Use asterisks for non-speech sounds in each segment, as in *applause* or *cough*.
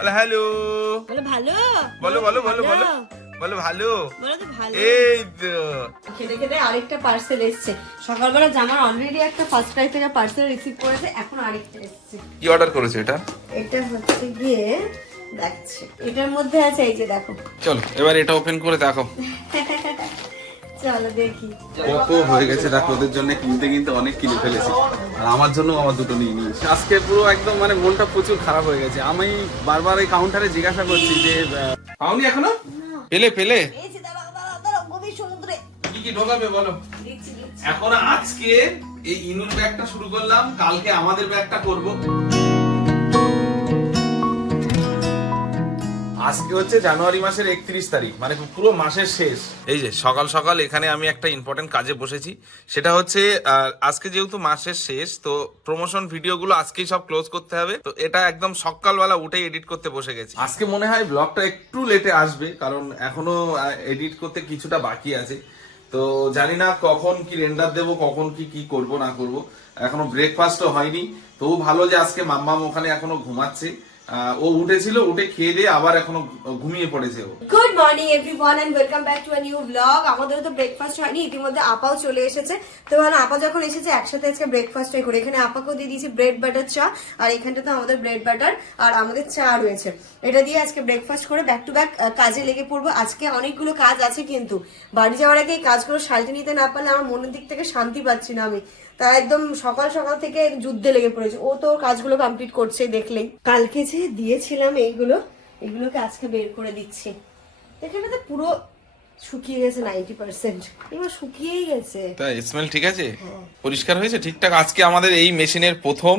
বলো হ্যালো। বলো ভালো? বলো বলো বলো বলো। বলো ভালো? বলো ভালো? এই তো। খেতে খেতে আরেকটা পার্সেল এসছে। সকালবেলা জামার অলরেডি একটা ফার্স্ট ক্রাই থেকে পার্সেল রিসিভ করেছে এখন আরেকটা এসছে। কি অর্ডার করেছ এটা? এটা হচ্ছে গিয়ে দেখছি। এটার মধ্যে আছে এই যে দেখো। চলো এবার এটা ওপেন করে দেখো *laughs* চলো দেখি। কত হয়ে গেছে দেখো ওদের জন্য কিনতে কিনতে অনেক কিনে ফেলেছি। আর আমার জন্য আমার দুটো নিয়ে নিয়েছি। আজকে পুরো একদম মানে মনটা প্রচুর খারাপ হয়ে গেছে। আমি বারবার এই কাউন্টারে জিজ্ঞাসা করছি যে পাওনি এখনও? পেলে পেলে। এই যে দাঁড়াও দাঁড়াও দাঁড়াও গভীর সমুদ্রে। কি কি ঢোকাবে বলো? এখন আজকে এই ইনুর ব্যাগটা শুরু করলাম। কালকে আমাদের ব্যাগটা করব। আজকে হচ্ছে জানুয়ারি মাসের একত্রিশ তারিখ মানে পুরো মাসের শেষ। এই যে সকাল সকাল এখানে আমি একটা ইম্পর্টেন্ট কাজে বসেছি। সেটা হচ্ছে আজকে যেহেতু মাসের শেষ তো প্রমোশন ভিডিওগুলো আজকেই সব ক্লোজ করতে হবে। তো এটা একদম সকালবেলা উঠেই এডিট করতে বসে গেছি। আজকে মনে হয় ব্লগটা একটু লেটে আসবে কারণ এখনও এডিট করতে কিছুটা বাকি আছে। তো জানি না কখন কি রেন্ডার দেব কখন কি কি করব না করব। এখনও ব্রেকফাস্টও হয়নি। তবু ভালো যে আজকে মাম্মাম ওখানে এখনও ঘুমাচ্ছে। ও উঠেছিল, উঠে খেয়ে দিয়ে আবার এখনও ঘুমিয়ে পড়েছে ও। Good morning everyone and welcome back to a new vlog আমাদের তো ব্রেকফাস্ট হয়নি, ইতিমধ্যে আপাও চলে এসেছে। তো মানে আপা যখন এসেছে, একসাথে আজকে ব্রেকফাস্টই করে। এখানে আপাকেও দিয়ে দিয়েছি ব্রেড বাটার চা, আর এখানটা তো আমাদের ব্রেড বাটার আর আমাদের চা রয়েছে। এটা দিয়ে আজকে ব্রেকফাস্ট করে ব্যাক টু ব্যাক কাজে লেগে পড়ব। আজকে অনেকগুলো কাজ আছে কিন্তু। বাড়ি যাওয়ার আগে এই কাজগুলো সালতে নিতে না পারলে আমার মনের দিক থেকে শান্তি পাচ্ছি না আমি। তা একদম সকাল সকাল থেকে যুদ্ধে লেগে পড়েছে। ও তো ওর কাজগুলো কমপ্লিট করছে দেখলেই। কালকে যে দিয়েছিলাম এইগুলো এগুলোকে আজকে বের করে দিচ্ছি। এখানে তো পুরো শুকিয়ে গেছে নাইনটি পার্সেন্ট এবার শুকিয়েই গেছে। তাই স্মেল ঠিক আছে? পরিষ্কার হয়েছে? ঠিকঠাক? আজকে আমাদের এই মেশিনের প্রথম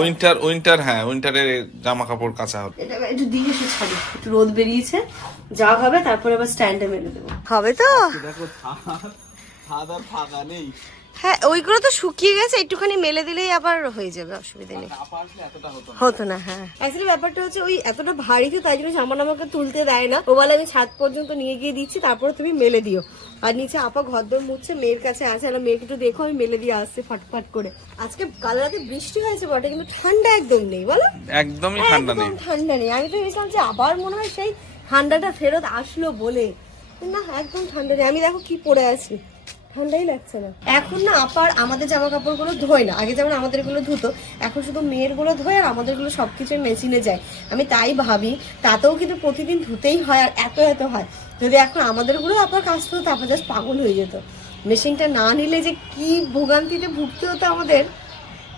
উইন্টার উইন্টার হ্যাঁ উইন্টারের জামা কাপড় কাঁচা হবে। এটা একটু দিয়ে এসে ছাড়ি। একটু রোদ বেরিয়েছে যা হবে তারপরে আবার স্ট্যান্ডে মেলে দেবো। হবে তো? দেখো ছাদ আর ফাঁকা নেই। হ্যাঁ ওইগুলো তো শুকিয়ে গেছে একটুখানি মেলে দিলেই আবার হয়ে যাবে অসুবিধা নেই। আপা আসলে এতটা হতো না। হ্যাঁ। অ্যাকচুয়ালি ব্যাপারটা হচ্ছে ওই এতটা ভারী তো তাই জন্য জামা আমাকে তুলতে দেয় না। ও বলে আমি ছাদ পর্যন্ত নিয়ে গিয়ে দিচ্ছি তারপরে তুমি মেলে দিও। আর নিচে আপা ঘরদোর মুছছে মেয়ের কাছে আছে আর মেয়েকে একটু দেখো আমি মেলে দিয়ে আসছে ফটফট করে। আজকে কাল রাতে বৃষ্টি হয়েছে বটে কিন্তু ঠান্ডা একদম নেই বলো? একদমই ঠান্ডা নেই। একদম ঠান্ডা নেই। আমি তো ভেবেছিলাম যে আবার মনে হয় সেই ঠান্ডাটা ফেরত আসলো বলে। না একদম ঠান্ডা নেই। আমি দেখো কি পরে আছি। ঠান্ডাই লাগছে না। এখন না আপার আমাদের জামা কাপড়গুলো ধোয় না। আগে যেমন আমাদেরগুলো ধুতো, এখন শুধু মেয়েরগুলো ধোয় আর আমাদেরগুলো সবকিছু মেশিনে যায়। আমি তাই ভাবি, তাতেও কিন্তু প্রতিদিন ধুতেই হয় আর এত এত হয়। যদি এখন আমাদেরগুলো আপার কাজ হতো তারপর জাস্ট পাগল হয়ে যেত। মেশিনটা না নিলে যে কি ভোগান্তিতে ভুগতে হতো আমাদের?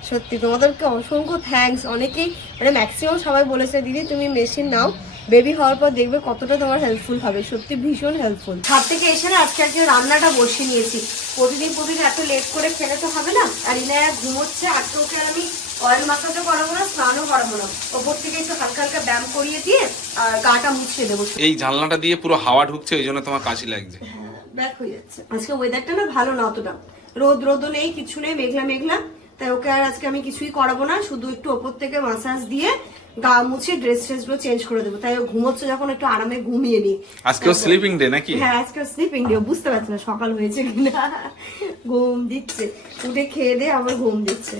সত্যি তোমাদেরকে অসংখ্য থ্যাঙ্কস অনেকেই মানে ম্যাক্সিমাম সবাই বলেছে, দিদি, তুমি মেশিন নাও। বেবি হওয়ার পর দেখবে কতটা তোমার হেল্পফুল হবে সত্যি ভীষণ হেল্পফুল ছাদ থেকে এসে না আজকে আজকে রান্নাটা বসিয়ে নিয়েছি। প্রতিদিন প্রতিদিন এত লেট করে খেলে তো হবে না? আর ইনায়া ঘুমোচ্ছে আজকে ওকে আমি অয়েল মাসাজও করাবো না স্নানও করাবো না। ওপর থেকে একটু হালকা হালকা ব্যায়াম করিয়ে দিয়ে আর গাটা মুছিয়ে দেবো। এই জানলাটা দিয়ে পুরো হাওয়া ঢুকছে ওই জন্য তোমার কাশি লাগছে। ব্যাক হয়ে যাচ্ছে। আজকে ওয়েদারটা না ভালো না অতটা। রোদ রোদও নেই কিছু নেই মেঘলা মেঘলা। তাই ওকে আর আজকে আমি কিছুই করাবো না শুধু একটু ওপর থেকে মাসাজ দিয়ে গা মুছে ড্রেস ট্রেসগুলো চেঞ্জ করে দেবো। তাই ঘুমোচ্ছে যখন একটু আরামে ঘুমিয়ে নি। আজকেও স্লিপিং ডে নাকি? হ্যাঁ আজকে স্লিপিং ডে বুঝতে পারছি না সকাল হয়েছে কিনা। ঘুম দিচ্ছে। উঠে খেয়ে দিয়ে আবার ঘুম দিচ্ছে।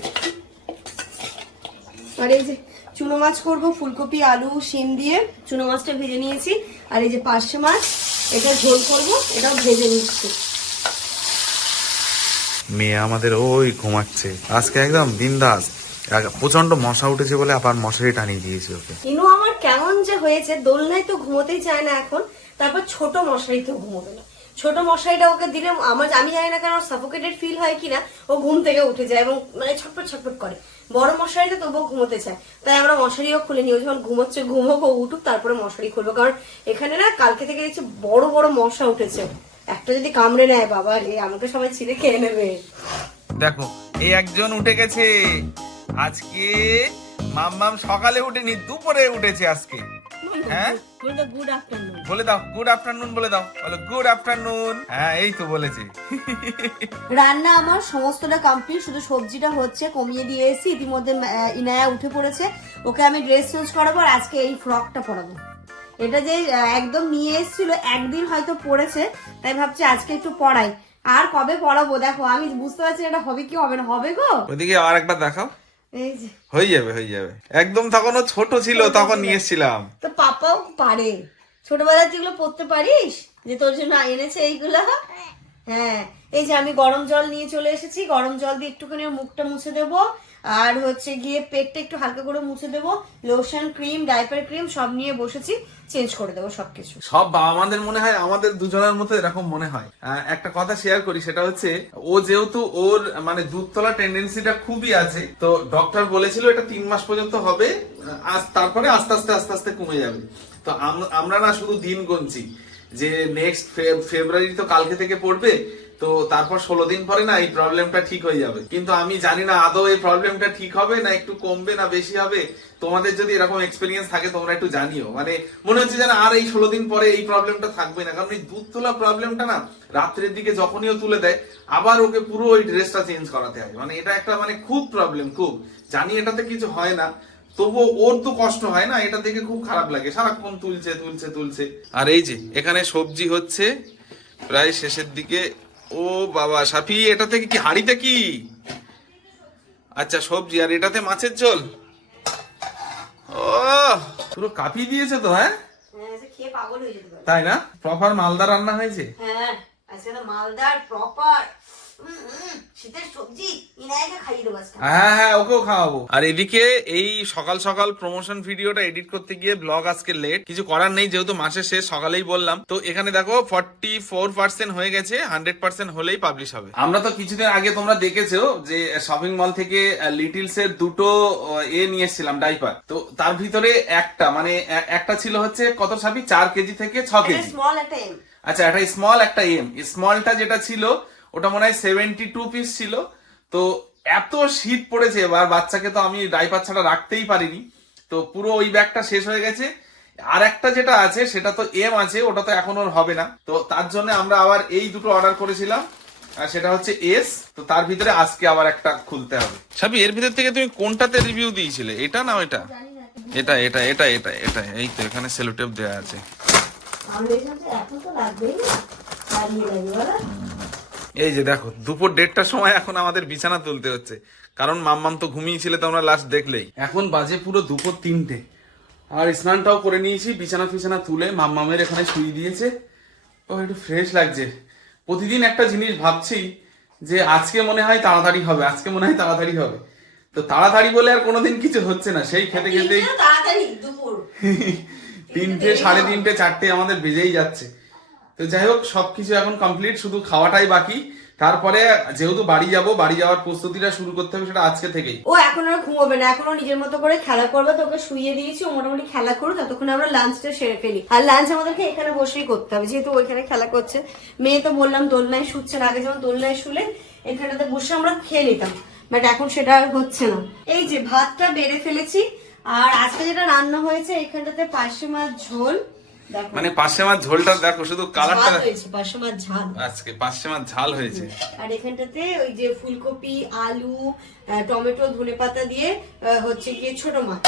আর এই যে চুনো মাছ করব ফুলকপি আলু শিম দিয়ে চুনো মাছটা ভেজে নিয়েছি। আর এই যে পার্শে মাছ এটা ঝোল করব এটাও ভেজে নিচ্ছি। মেয়ে আমাদের ওই ঘুমাচ্ছে। আজকে একদম বিন্দাস। প্রচণ্ড মশা উঠেছে বলে আবার মশারি টানিয়ে দিয়েছে ওকে। ইনু আমার কেমন যে হয়েছে দোলনায় তো ঘুমোতেই চায় না এখন তারপর ছোট মশারি তো ঘুমোবে না। ছোট মশারিটা ওকে দিলে আমার আমি জানি না কেন সাফোকেটেড ফিল হয় কিনা ও ঘুম থেকে উঠে যায় এবং মানে ছটপট ছটপট করে। বড় মশারিটা তবুও ঘুমোতে চায়। তাই আমরা মশারিও খুলে নিই ও যখন ঘুমোচ্ছে ঘুমোক ও উঠুক তারপরে মশারি খুলবো। কারণ এখানে না কালকে থেকে দেখছি বড় বড় মশা উঠেছে। একটা যদি কামড়ে নেয় বাবা রে আমাকে সবাই ছিঁড়ে খেয়ে নেবে। দেখো এই একজন উঠে গেছে। আজকে মাম্মাম সকালে উঠেনি দুপুরে উঠেছে আজকে। হ্যাঁ? গুড আফটারনুন বলে দাও গুড আফটারনুন বলে দাও। বলো গুড আফটারনুন হ্যাঁ এই তো বলেছে। রান্না আমার সমস্তটা কমপ্লিট শুধু সবজিটা হচ্ছে কমিয়ে দিয়ে এসেছি। ইতিমধ্যে ইনায়া উঠে পড়েছে। ওকে আমি ড্রেস চেঞ্জ করাবো আর আজকে এই ফ্রকটা পরাবো। এটা যে একদম নিয়ে এসেছিল একদিন হয়তো পড়েছে তাই ভাবছি আজকে একটু পড়াই। আর কবে পড়াবো? দেখো আমি বুঝতে পারছি এটা হবে কি হবে না হবে গো? ওদিকে আর একবার দেখাও। হয়ে যাবে হয়ে যাবে। একদম তখন ছোট ছিল তখন নিয়ে এসেছিলাম। তো পাপাও পারে। ছোটবেলায় যেগুলো পড়তে পারিস? যে তোর জন্য এনেছে এইগুলা? হ্যাঁ। এই যে আমি গরম জল নিয়ে চলে এসেছি। গরম জল দিয়ে একটুখানি মুখটা মুছে দেব। আর হচ্ছে গিয়ে পেটটা একটু হালকা করে মুছে দেবো। লোশন ক্রিম ডাইপার ক্রিম সব নিয়ে বসেছি চেঞ্জ করে দেবো সবকিছু। সব বাবা মাদের মনে হয়, আমাদের দুজনের মতো এরকম মনে হয়। একটা কথা শেয়ার করি, সেটা হচ্ছে, ও যেহেতু ওর মানে দুধ তোলা টেন্ডেন্সিটা খুবই আছে, তো ডক্টর বলেছিল এটা তিন মাস পর্যন্ত হবে আজ তারপরে আস্তে আস্তে আস্তে আস্তে কমে যাবে। তো আমরা না শুধু দিন গুনছি, যে নেক্সট ফেব্রুয়ারি তো কালকে থেকে পড়বে তো তারপর ষোলো দিন পরে না এই প্রবলেমটা ঠিক হয়ে যাবে। কিন্তু আমি জানি না আদৌ এই প্রবলেমটা ঠিক হবে না একটু কমবে না বেশি হবে। তোমাদের যদি এরকম এক্সপিরিয়েন্স থাকে, তোমরা একটু জানিও। মানে মনে হচ্ছে যেন আর এই ষোলো দিন পরে এই প্রবলেমটা থাকবে না। কারণ এই দুধ তোলা প্রবলেমটা না রাত্রের দিকে যখনই তুলে দেয়, আবার ওকে পুরো ওই ড্রেসটা চেঞ্জ করাতে হয়। মানে এটা একটা মানে খুব প্রবলেম খুব। জানি এটাতে কিছু হয় না। তবুও ওর তো কষ্ট হয় না, এটা দেখে খুব খারাপ লাগে। সারাক্ষণ তুলছে তুলছে তুলছে। আর এই যে, এখানে সবজি হচ্ছে, প্রায় শেষের দিকে ও বাবা সাফি এটা থেকে কি হাড়িতে কি? আচ্ছা সবজি আর এটাতে মাছের ঝোল? ও! পুরো কাপি দিয়েছে তো হ্যাঁ? হ্যাঁ হয়ে তাই না? প্রপার মালদা রান্না হয়েছে? হ্যাঁ আজকে মালদার প্রপার হ্যাঁ হ্যাঁ ওকেও খাওয়াবো। আর এদিকে এই সকাল সকাল প্রমোশন ভিডিওটা এডিট করতে গিয়ে ব্লগ আজকে লেট কিছু করার নেই যেহেতু মাসের শেষ সকালেই বললাম। তো এখানে দেখো ফর্টি ফোর পার্সেন্ট হয়ে গেছে হান্ড্রেড পার্সেন্ট হলেই পাবলিশ হবে। আমরা তো কিছুদিন আগে তোমরা দেখেছ যে শপিং মল থেকে লিটিলস এর দুটো এ নিয়ে এসেছিলাম ডাইপার তো তার ভিতরে একটা মানে একটা ছিল হচ্ছে কত সাবি? চার কেজি থেকে ছ কেজি। স্মল আচ্ছা একটা স্মল একটা এম স্মলটা যেটা ছিল ওটা মনে হয় সেভেন্টি টু পিস ছিল। তো এত শীত পড়েছে এবার বাচ্চাকে তো আমি ডাইপার ছাড়া রাখতেই পারিনি। তো পুরো ওই ব্যাগটা শেষ হয়ে গেছে। আর একটা যেটা আছে সেটা তো এম আছে ওটা তো এখন ওর হবে না। তো তার জন্য আমরা আবার এই দুটো অর্ডার করেছিলাম। আর সেটা হচ্ছে এস তো তার ভিতরে আজকে আবার একটা খুলতে হবে। সাবি এর ভিতর থেকে তুমি কোনটাতে রিভিউ দিয়েছিলে? এটা না ওইটা এটা এটা এটা এটা এটা। এই তো এখানে সেলোটেপ দেওয়া আছে। আমি এত তো লাগবেই না। এই যে দেখো দুপুর দেড়টার সময় এখন আমাদের বিছানা তুলতে হচ্ছে। কারণ মাম্মাম তো ঘুমিয়েছিল তোমরা লাস্ট দেখলেই। এখন বাজে পুরো দুপুর তিনটে। আর স্নানটাও করে নিয়েছি বিছানা ফিছানা তুলে মাম্মামের এখানে শুয়ে দিয়েছে। ও একটু ফ্রেশ লাগছে। প্রতিদিন একটা জিনিস ভাবছি যে আজকে মনে হয় তাড়াতাড়ি হবে আজকে মনে হয় তাড়াতাড়ি হবে। তো তাড়াতাড়ি বলে আর কোনোদিন কিছু হচ্ছে না সেই খেতে খেতেই দুপুর। *laughs* তিনটে সাড়ে তিনটে চারটে আমাদের বেজেই যাচ্ছে। তো যাই হোক, সবকিছু এখন কমপ্লিট শুধু খাওয়াটাই বাকি। তারপরে যেহেতু বাড়ি যাব, বাড়ি যাওয়ার প্রস্তুতিটা শুরু করতে হবে সেটা আজকে থেকেই। ও, এখন আর ঘুমোবে না, এখন নিজের মতো করে খেলা করবে তোকে শুয়ে দিয়েছি, ও মোটামুটি খেলা করুক, ততক্ষণ আমরা লাঞ্চটা সেরে ফেলি। আর লাঞ্চ আমাদেরকে এখানে বসেই করতে হবে, যেহেতু ওইখানে খেলা করছে। মেয়ে তো বললাম, দোলনায় শুচ্ছে না, আগে যেমন দোলনায় শুলে এখানেতে বসে আমরা খেয়ে নিতাম। বাট এখন সেটা আর হচ্ছে না। এই যে, ভাতটা বেড়ে ফেলেছি, আর আজকে যেটা রান্না হয়েছে, এখানটাতে পার্শে মাছ ঝোল মানে পাশে মাছ ঝোলটা দেখো শুধু কালারটা হয়েছে পার্শে মাছ ঝাল। আজকে পাশে মাছ ঝাল হয়েছে। আর এখানটাতে ওই যে ফুলকপি আলু টমেটো ধনে পাতা দিয়ে হচ্ছে গিয়ে ছোট মাছ।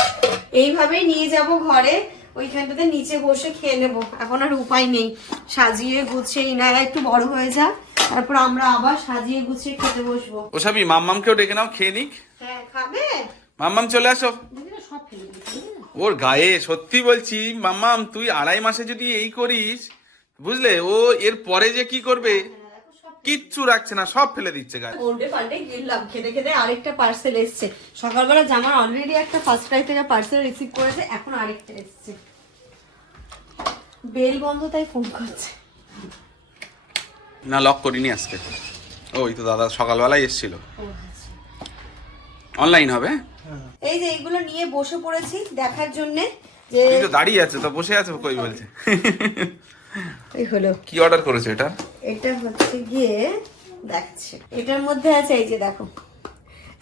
এইভাবেই নিয়ে যাব ঘরে ওইখানটাতে নিচে বসে খেয়ে নেব। এখন আর উপায় নেই। সাজিয়ে গুছিয়ে ইনারা একটু বড় হয়ে যা তারপর আমরা আবার সাজিয়ে গুছিয়ে খেতে বসবো। ও সাবি মাম্মামকেও ডেকে নাও খেয়ে নিক। হ্যাঁ খাবে? মাম্মাম চলে আসো। সব ফেলে ওর গায়ে সত্যি বলছি মাম্মাম তুই আড়াই মাসে যদি এই করিস বুঝলে? ও এর পরে যে কি করবে? কিচ্ছু রাখছে না সব ফেলে দিচ্ছে গায়ে। ওল্ডে পাল্টে গিরলাম খেতে খেতে আরেকটা পার্সেল এসছে। সকালবেলা জামার অলরেডি একটা ফার্স্ট ক্রাই থেকে পার্সেল রিসিভ করেছে এখন আরেকটা এসছে। বেল বন্ধ তাই ফোন করছে। না লক করিনি আজকে। ওই তো দাদা সকালবেলায় এসেছিল। অনলাইন হবে? এই যে এইগুলো নিয়ে বসে পড়েছি দেখার জন্য যে তো দাঁড়িয়ে আছে তো বসে আছে কই বলছে? এই হলো। কি অর্ডার করেছ এটা? এটা হচ্ছে গিয়ে দেখছে। এটার মধ্যে আছে এই যে দেখো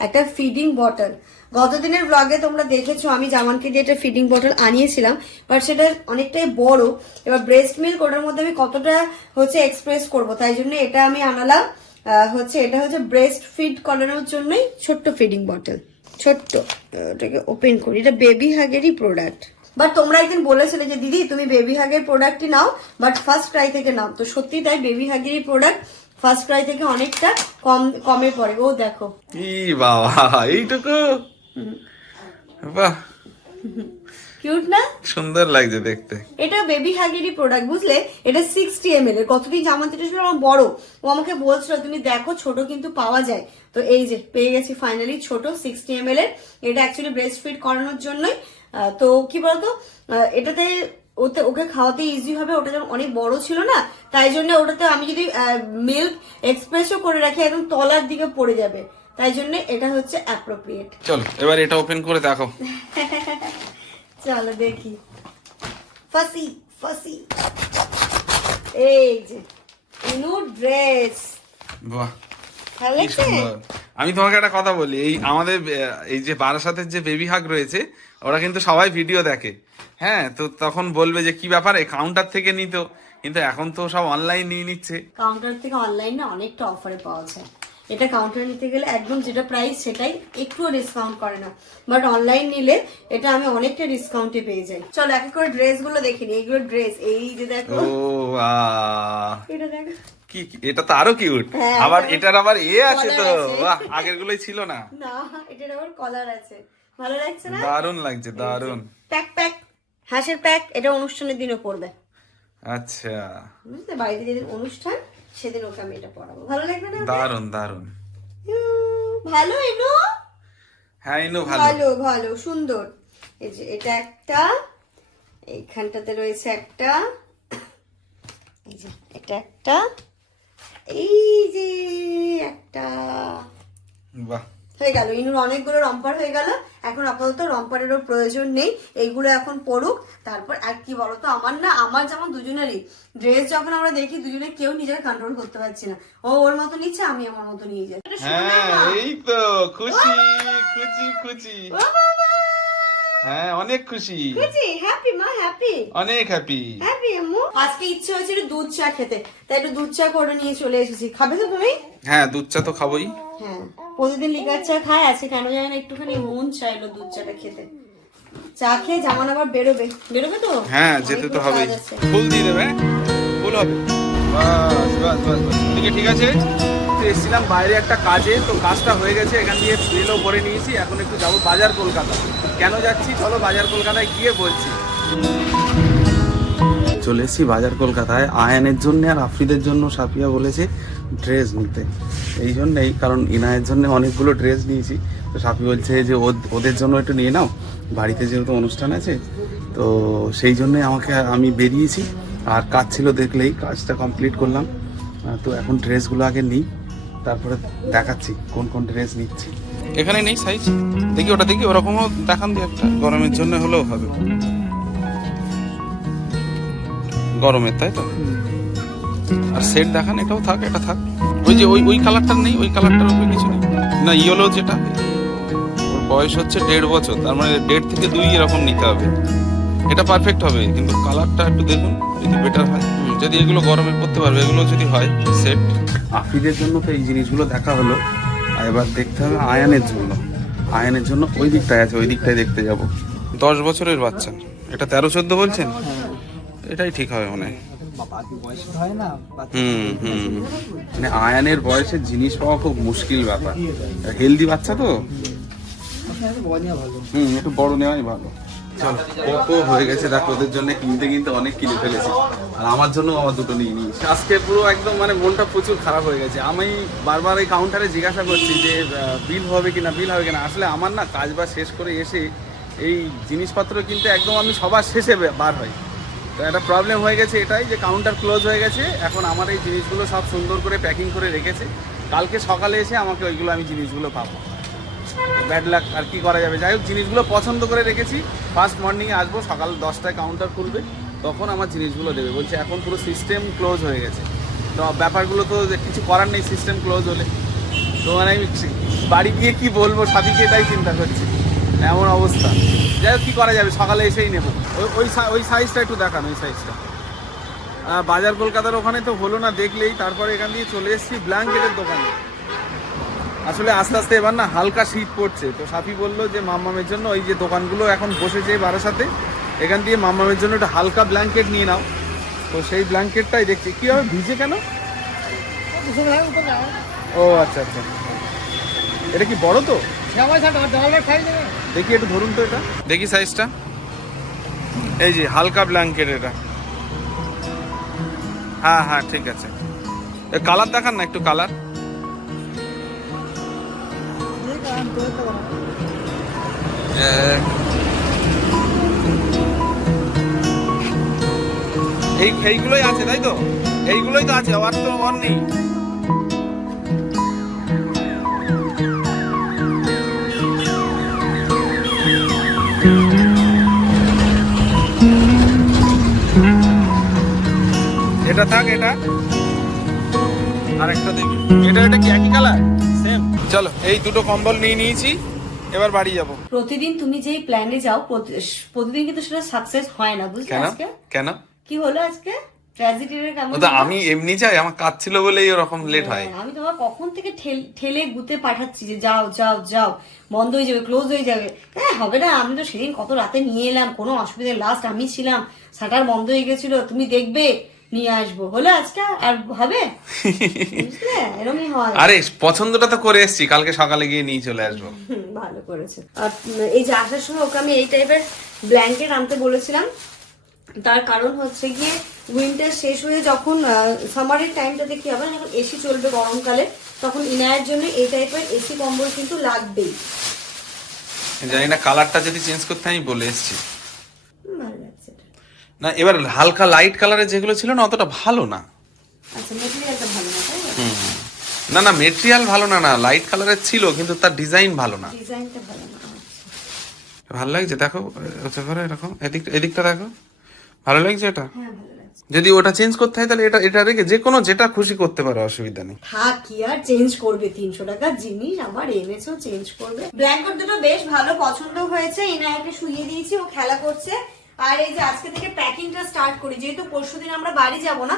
একটা ফিডিং বটল গতদিনের ব্লগে তোমরা দেখেছ আমি জামানকে দিয়ে একটা ফিডিং বটল আনিয়েছিলাম বাট সেটা অনেকটাই বড়। এবার ব্রেস্ট মিল্ক ওটার মধ্যে আমি কতটা হচ্ছে এক্সপ্রেস করব তাই জন্য এটা আমি আনালাম। আহ, হচ্ছে এটা হচ্ছে ব্রেস্ট ফিড করানোর জন্যই ছোট্ট ফিডিং বটল ছোট্ট। ওটাকে ওপেন করি। এটা বেবি হাগেরই প্রোডাক্ট বাট তোমরা একদিন বলেছিলে যে দিদি তুমি বেবি হাগের প্রোডাক্টই নাও বাট ফার্স্ট ক্রাই থেকে নাও। তো সত্যি তাই বেবি হাগেরই প্রোডাক্ট ফার্স্ট ক্রাই থেকে অনেকটা কম কমে পড়ে। ও দেখো। ই বাবা এইটুকু? বাহ। কিউট না? সুন্দর লাগছে দেখতে। এটা বেবি প্রোডাক্ট বুঝলে? এটা সিক্সটি এম এর। কতদিন জামা যেটা ছিল আমার বড়। ও আমাকে বলছিল তুমি দেখো ছোট কিন্তু পাওয়া যায়। তো এই যে পেয়ে গেছি ফাইনালি ছোট সিক্সটি এম এর। এটা অ্যাকচুয়ালি ব্রেস্ট ফিড করানোর জন্যই। তো কি বলতো? এটাতে ওতে ওকে খাওয়াতে ইজি হবে। ওটা যেমন অনেক বড় ছিল না তাই জন্য ওটাতে আমি যদি মিল্ক এক্সপ্রেসও করে রাখি একদম তলার দিকে পড়ে যাবে। তাই জন্য এটা হচ্ছে অ্যাপ্রোপ্রিয়েট চলো এবার এটা ওপেন করে দেখো *laughs* চলো দেখি। ফাসি ফাসি এই যে ইনু ড্রেস। বাহ আমি তোমাকে একটা কথা বলি এই আমাদের এই যে বারাসাতের যে বেবি হাগ রয়েছে ওরা কিন্তু সবাই ভিডিও দেখে। হ্যাঁ তো তখন বলবে যে কি ব্যাপার? এই কাউন্টার থেকে নিত। কিন্তু এখন তো সব অনলাইন নিয়ে নিচ্ছে। কাউন্টার থেকে অনলাইনে অনেকটা অফারে পাওয়া যায়। এটা কাউন্টারে নিতে গেলে একদম যেটা প্রাইস সেটাই একটুও ডিসকাউন্ট করে না। বাট অনলাইন নিলে এটা আমি অনেকটা ডিসকাউন্টে পেয়ে যাই। চলো এক এক করে ড্রেসগুলো দেখিনি এইগুলো ড্রেস এই যে দেখো। ও এটা দেখো। কি এটা তো আরও কিউট হ্যাঁ, আবার এটা- এটার আবার এ আছে তো। বাহ আগের গুলোই ছিল না। না এটার আবার কলার আছে। ভালো লাগছে না? দারুণ লাগছে দারুণ। প্যাক প্যাক হাঁসের প্যাক এটা অনুষ্ঠানের দিনও পড়বে। আচ্ছা। বুঝতে বাড়িতে যেদিন অনুষ্ঠান সেদিন ওকে আমি এটা পড়াবো। ভালো লাগবে না দারুণ দারুণ ভালো এনো হ্যাঁ এনো ভালো। ভালো ভালো সুন্দর। এই যে এটা একটা এইখানটাতে রয়েছে একটা এই যে এটা একটা এই যে একটা। বাহ। হয়ে গেল। ইনুর অনেকগুলো রম্পার হয়ে গেল। এখন আপাতত রম্পারেরও প্রয়োজন নেই। এইগুলো এখন পড়ুক। তারপর আর কি বলতো? আমার না আমার যেমন দুজনেরই ড্রেস যখন আমরা দেখি দুজনে কেউ নিজের কন্ট্রোল করতে পারছি না। ও ওর মতো নিচ্ছে আমি আমার মতো নিয়ে যাই। হ্যাঁ। এই তো খুশি খুশি খুশি! হ্যাঁ অনেক খুশি। খুশি? হ্যাপি মা হ্যাপি অনেক হ্যাপি হ্যাপি আম্মু। আজকে ইচ্ছে হয়েছে একটু দুধ চা খেতে তাই একটু দুধ চা করে নিয়ে চলে এসেছি। খাবে তো তুমি? হ্যাঁ দুধ চা তো খাবোই। হ্যাঁ প্রতিদিন লিকার চা খায় আজকে কেন জানি না একটুখানি মন চাইলো দুধ চাটা খেতে। চা খেয়ে জামান আবার বেরোবে। বেরোবে তো? হ্যাঁ যেতে তো হবেই। ফুল দিয়ে দেবে হ্যাঁ? ফুল হবে। বাস বাস বাস ঠিক ঠিক আছে? এসেছিলাম বাইরে একটা কাজে, তো কাজটা হয়ে গেছে, এখান দিয়ে তেলও ভরে নিয়েছি, এখন একটু যাব বাজার কলকাতা। কেন যাচ্ছি? চলো বাজার কলকাতায় গিয়ে বলছি। চলে এসেছি বাজার কলকাতায়। আয়ানের জন্য আর আফ্রিদের জন্য সাপিয়া বলেছে ড্রেস নিতে। এই জন্যেই, কারণ ইনায়ের জন্য অনেকগুলো ড্রেস নিয়েছি। তো সাফি বলছে যে ওদ- ওদের জন্য একটু নিয়ে নাও। বাড়িতে যেহেতু অনুষ্ঠান আছে, তো সেই জন্যই আমাকে আমি বেরিয়েছি। আর কাজ ছিল দেখলেই, কাজটা কমপ্লিট করলাম। তো এখন ড্রেসগুলো আগে নিই। তারপরে দেখাচ্ছি, কোন কোন ড্রেস নিচ্ছি। এখানে নেই সাইজ দেখি ওটা, দেখি, ওরকমও দেখান দিয়ে একটা। গরমের জন্য হলেও হবে। গরমের, তাই তো? আর সেট দেখান, এটাও থাক, এটা থাক। ওই যে, ওই ওই কালারটার নেই, ওই কালারটার উপরে কিছু নেই। না ইয়েলো যেটা, ওর বয়স হচ্ছে দেড় বছর, তার মানে দেড় থেকে দুই এরকম নিতে হবে। এটা পারফেক্ট হবে, কিন্তু কালারটা একটু দেখুন, যদি বেটার হয়। যদি এগুলো গরমে পড়তে পারবে, এগুলো যদি হয় সেট আফিদের জন্য তো এই জিনিসগুলো দেখা হলো। এবার দেখতে হবে আয়ানের জন্য। আয়ানের জন্য ওই দিকটায় আছে ওই দিকটায় দেখতে যাব। দশ বছরের বাচ্চা। এটা তেরো চোদ্দ বলছেন? এটাই ঠিক হবে মনে হয়। হুম হুম। মানে আয়ানের বয়সে জিনিস পাওয়া খুব মুশকিল ব্যাপার। হেলদি বাচ্চা তো? হুম একটু বড় নেওয়াই ভালো। চল, কত হয়ে গেছে দেখো, ওদের জন্য কিনতে কিনতে অনেক কিনে ফেলেছি। আর আমার জন্য আমার দুটো নিয়ে নিয়েছি আজকে পুরো একদম মানে মনটা প্রচুর খারাপ হয়ে গেছে। আমি বারবার এই কাউন্টারে জিজ্ঞাসা করছি যে বিল হবে কিনা বিল হবে কিনা? আসলে আমার না কাজ বাজ শেষ করে এসে এই জিনিসপত্র কিনতে একদম আমি সবার শেষে বার হই। তো একটা প্রবলেম হয়ে গেছে এটাই যে কাউন্টার ক্লোজ হয়ে গেছে। এখন আমার এই জিনিসগুলো সব সুন্দর করে প্যাকিং করে রেখেছে। কালকে সকালে এসে আমাকে ওইগুলো আমি জিনিসগুলো পাবো। ব্যাড লাক আর কি করা যাবে? যাই হোক, জিনিসগুলো পছন্দ করে রেখেছি। ফার্স্ট মর্নিংয়ে আসব, সকাল দশটায় কাউন্টার খুলবে, তখন আমার জিনিসগুলো দেবে। বলছে, এখন পুরো সিস্টেম ক্লোজ হয়ে গেছে। তো ব্যাপারগুলো তো কিছু করার নেই সিস্টেম ক্লোজ হলে। তো মানে আমি বাড়ি গিয়ে কি বলব সাথীকে এটাই চিন্তা করছি। এমন অবস্থা। যাই হোক, কী করা যাবে? সকালে এসেই নেব। ওই ওই ওই সাইজটা একটু দেখান, ওই সাইজটা বাজার কলকাতার ওখানে তো হলো না দেখলেই, তারপরে এখান দিয়ে চলে এসেছি ব্ল্যাঙ্কেটের দোকানে। আসলে আস্তে আস্তে এবার না হালকা শীত পড়ছে। তো সাফি বলল যে, মাম্মামের জন্য ওই যে দোকানগুলো এখন বসেছে বারাসাতে, এখান দিয়ে মাম্মামের জন্য একটা হালকা ব্ল্যাঙ্কেট নিয়ে নাও। তো সেই ব্ল্যাঙ্কেটটাই দেখছি। কি হবে ভিজে কেন? ও আচ্ছা আচ্ছা। এটা কি বড় তো? দেখি একটু ধরুন তো এটা। দেখি সাইজটা এই যে, হালকা ব্ল্যাঙ্কেট এটা। হ্যাঁ হ্যাঁ ঠিক আছে। কালার দেখান না একটু কালার এই, এইগুলোই আছে, তাই তো? এইগুলোই তো আছে আর তো নেই। এটা থাক, এটা। আর একটা দেখি। এটা এটা কি একই কালার চলো এই দুটো কম্বল নিয়ে নিয়েছি এবার বাড়ি যাব। প্রতিদিন তুমি যেই প্ল্যানে যাও প্রতি- প্রতিদিন কিন্তু সেটা সাকসেস হয় না বুঝলে কেন? আজকে? কেন? কি হলো আজকে? আমি এমনি যাই আমার কাজ ছিল বলেই ওরকম লেট হয়। হ্যাঁ, আমি তোমার কখন থেকে ঠেল- ঠেলে গুতে পাঠাচ্ছি যে যাও যাও যাও বন্ধ হয়ে যাবে ক্লোজ হয়ে যাবে। হ্যাঁ হবে না আমি তো সেদিন কত রাতে নিয়ে এলাম কোনো অসুবিধা লাস্ট আমি ছিলাম শাটার বন্ধ হয়ে গেছিল তুমি দেখবে নিয়ে আসব। হলো আজকে আর হবে? এরমই হয়। আরে পছন্দটা তো করে এসেছি। কালকে সকালে গিয়ে নিয়ে চলে আসব। ভালো করেছে। আর এই যে আসার সময় ওকে আমি এই টাইপের ব্ল্যাঙ্কেট আনতে বলেছিলাম। তার কারণ হচ্ছে গিয়ে উইন্টার শেষ হয়ে যখন সামারের টাইমটাতে কি হবে যখন এসি চলবে গরমকালে তখন ইনায়ের জন্য এই টাইপের এসি কম্বল কিন্তু লাগবেই। জানি না কালারটা যদি চেঞ্জ করতে আমি বলে এসেছি। ভালো। না এবার হালকা লাইট কালারের যেগুলো ছিল না অতটা ভালো না। আচ্ছা মেটেরিয়ালটা ভালো না তাই। না? না মেটেরিয়াল ভালো না না লাইট কালারের ছিল কিন্তু তার ডিজাইন ভালো না। ডিজাইনটা ভালো না। ভালো লাগছে? দেখো হতে পারে এরকম। এদিক এদিকটা দেখো। ভালো লাগছে এটা? হ্যাঁ যদি ওটা চেঞ্জ করতে হয় তাহলে এটা এটা রেখে যে কোনো যেটা খুশি করতে পারো অসুবিধা নেই। থাক কি আর চেঞ্জ করবে তিনশো টাকা জিনিস আবার এনেছো চেঞ্জ করবে। ব্ল্যাঙ্কেট দুটো বেশ ভালো পছন্দ হয়েছে ইনায়াকে শুয়ে দিয়েছি ও খেলা করছে। আর এই যে আজকে থেকে প্যাকিংটা স্টার্ট করি যেহেতু পরশুদিন আমরা বাড়ি যাব না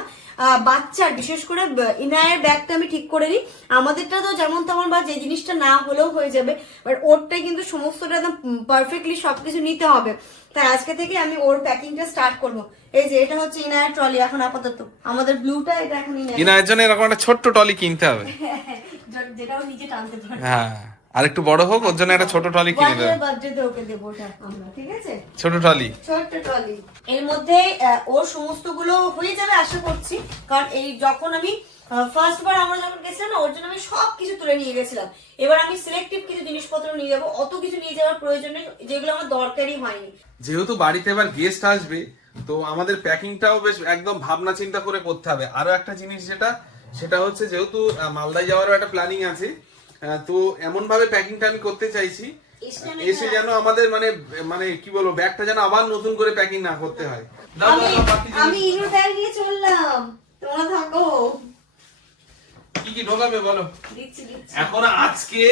বাচ্চার বিশেষ করে ইনায়ের ব্যাগটা আমি ঠিক করে নিই। আমাদেরটা তো যেমন তেমন বা যে জিনিসটা না হলেও হয়ে যাবে বাট ওরটাই কিন্তু সমস্তটা একদম পারফেক্টলি সবকিছু নিতে হবে। তাই আজকে থেকে আমি ওর প্যাকিংটা স্টার্ট করব। এই যে এটা হচ্ছে ইনায়ের ট্রলি এখন আপাতত। আমাদের ব্লুটা এটা এখন ইনায়ের। জন্য এরকম একটা ছোট্ট ট্রলি কিনতে হবে। *laughs* যেটাও নিজে টানতে পারে হ্যাঁ। আর একটু বড় হোক ওর জন্য একটা ছোট টলি কিনে দেবে। বার্থডেতে ওকে দেবো ওটা আমরা ঠিক আছে? ছোট টলি ছোট্ট ট্রলি। এর মধ্যে ওর সমস্তগুলো হয়ে যাবে আশা করছি। কারণ এই যখন আমি ফার্স্ট বার আমরা যখন গেছিলাম না ওর জন্য আমি সব কিছু তুলে নিয়ে গেছিলাম। এবার আমি সিলেক্টিভ কিছু জিনিসপত্র নিয়ে যাব অত কিছু নিয়ে যাওয়ার প্রয়োজন নেই যেগুলো আমার দরকারই হয়নি। যেহেতু বাড়িতে এবার গেস্ট আসবে তো আমাদের প্যাকিংটাও বেশ একদম ভাবনা চিন্তা করে করতে হবে। আরও একটা জিনিস যেটা সেটা হচ্ছে যেহেতু মালদায় যাওয়ারও একটা প্ল্যানিং আছে তো এমন ভাবে প্যাকিংটা আমি করতে চাইছি এসে যেন আমাদের মানে মানে কি বলব ব্যাগটা যেন আবার নতুন করে প্যাকিং না করতে হয়। আমি ইনুর ব্যাগ নিয়ে চললাম। তোমরা থাকো। কি কি ঢোকাবে বলো? এখন আজকে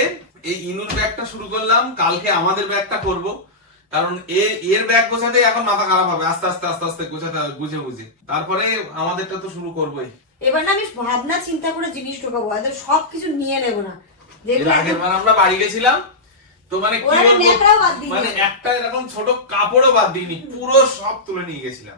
এই ইনুর ব্যাগটা শুরু করলাম কালকে আমাদের ব্যাগটা করব। কারণ এ এর ব্যাগ গোছাতে এখন মাথা খারাপ হবে আস্তে আস্তে আস্তে আস্তে গোছাতে বুঝে বুঝে। তারপরে আমাদেরটা তো শুরু করবোই। এবার না আমি ভাবনা চিন্তা করে জিনিস ঢোকাবো এদের সব কিছু নিয়ে নেব না। এর আগের বার আমরা বাড়ি গেছিলাম তো মানে কি। মানে একটা এরকম ছোট কাপড়ও বাদ দিইনি পুরো সব তুলে নিয়ে গেছিলাম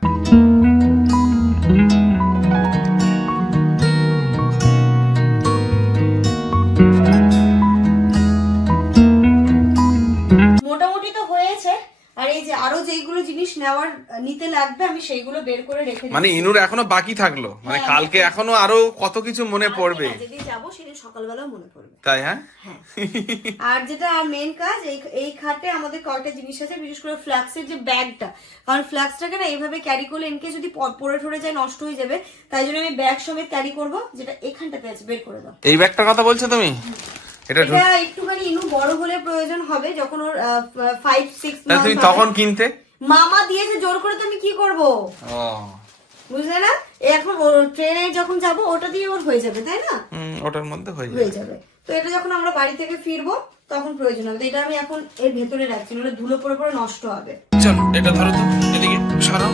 আমি সেইগুলো বের করে রেখে। মানে ইনুর এখনও বাকি থাকল। মানে হ্যাঁ। কালকে এখনও আরও কত কিছু মনে পড়বে। আর যেদিন যাব সেদিন সকালবেলাও মনে পড়বে। তাই হ্যাঁ? হ্যাঁ। আর যেটা মেন কাজ এই এই খাটে আমাদের কয়টা জিনিস আছে বিশেষ করে ফ্ল্যাক্সের যে ব্যাগটা। কারণ ফ্ল্যাক্সটাকে না এইভাবে ক্যারি করলে এনকে যদি প- পড়ে ঠরে যায় নষ্ট হয়ে যাবে তাই জন্য আমি ব্যাগ সমেত ক্যারি করব যেটা এখানটাতে আছে বের করে দাও। এই ব্যাগটার কথা বলছো তুমি? এটা ঢুক- এটা একটুখানি ইনু বড় হলে প্রয়োজন হবে যখন ওর ফাইভ সিক্স তাহলে তুমি তখন কিনতে? মামা দিয়েছে জোর করে তো আমি কি করব? বুঝলে না? এখন ট্রেনে যখন যাব ওটা দিয়ে ওর হয়ে যাবে তাই না? ওটার মধ্যে হয়ে যাবে। তো এটা যখন আমরা বাড়ি থেকে ফিরবো তখন প্রয়োজন হবে। এটা আমি এখন এর ভেতরে রাখছি নাহলে ধুলো পড়ে পড়ে নষ্ট হবে। চলো এটা ধরো তো এদিকে সরাও।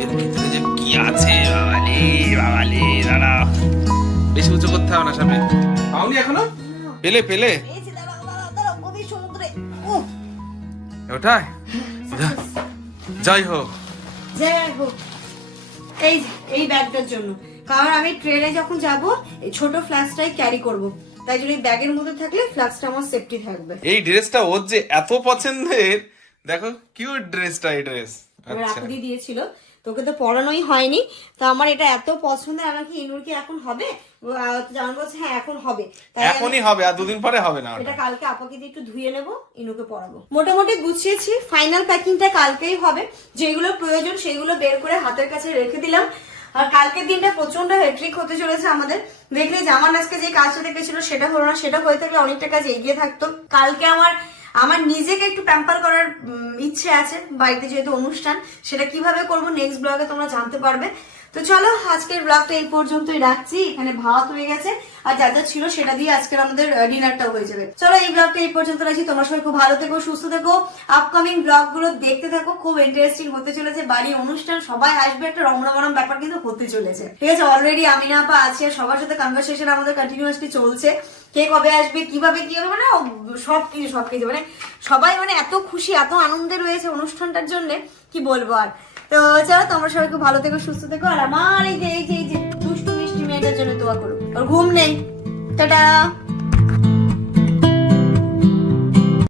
এর ভিতরে যে কি আছে বাবালে বাবালে দাঁড়া বেশি উঁচু করতে হবে না সামনে। পাওনি এখনও? পেলে পেলে। ওটাই? যাই হোক। যাই হোক। এই এই ব্যাগটার জন্য। কারণ আমি ট্রেনে যখন যাব এই ছোট ফ্ল্যাশটাই ক্যারি করব। তাই জন্য এই ব্যাগের মধ্যে থাকলে ফ্ল্যাশটা আমার সেফটি থাকবে। এই ড্রেসটা ওর যে এত পছন্দের দেখো কিউট ড্রেসটা এই ড্রেস আচ্ছা। দিয়েছিল। তোকে তো পড়ানোই হয়নি। তো আমার এটা এত পছন্দের আমার কি ইনুর কি এখন হবে? জামান বলছে হ্যাঁ এখন হবে। এখনই হবে আর দুদিন পরে হবে না এটা কালকে আপাকে দিয়ে একটু ধুয়ে নেব ইনুকে পরাবো মোটামুটি গুছিয়েছি ফাইনাল প্যাকিংটা কালকেই হবে। যেগুলো প্রয়োজন সেগুলো বের করে হাতের কাছে রেখে দিলাম। আর কালকের দিনটা প্রচণ্ড হেট্রিক হতে চলেছে আমাদের। দেখলে জামান আজকে যে কাজটা দেখেছিল সেটা হলো না সেটা হয়ে থাকলে অনেকটা কাজ এগিয়ে থাকতো। কালকে আমার আমার নিজেকে একটু প্যাম্পার করার ইচ্ছে আছে বাড়িতে যেহেতু অনুষ্ঠান, সেটা কীভাবে করব নেক্সট ব্লগে তোমরা জানতে পারবে। তো চলো, আজকের ব্লগটা এই পর্যন্তই রাখছি। এখানে ভাত হয়ে গেছে। আর যা যা ছিল সেটা দিয়ে আজকের আমাদের ডিনারটা হয়ে যাবে। চলো, এই ব্লগটা এই পর্যন্ত রাখছি। তোমার সবাই খুব ভালো থেকো, সুস্থ থেকো। আপকামিং ব্লগগুলো দেখতে থাকো। খুব ইন্টারেস্টিং হতে চলেছে। বাড়ি অনুষ্ঠান, সবাই আসবে। একটা রমরমরম ব্যাপার কিন্তু হতে চলেছে। ঠিক আছে অলরেডি আমিনা আপা আছে আর সবার সাথে কনভারসেশন আমাদের কন্টিনিউয়াসলি চলছে। কে কবে আসবে, কীভাবে কি হবে মানে সব কিছু সব কিছু। মানে সবাই মানে এত খুশি, এত আনন্দে রয়েছে অনুষ্ঠানটার জন্য। কি বলব আর? তো চলো, তোমরা সবাই খুব ভালো থেকো, সুস্থ থেকো, আর আমার এই যে এই যে দুষ্টু মিষ্টি মেয়েটার জন্য দোয়া করো। ওর ঘুম নেই। টাটা!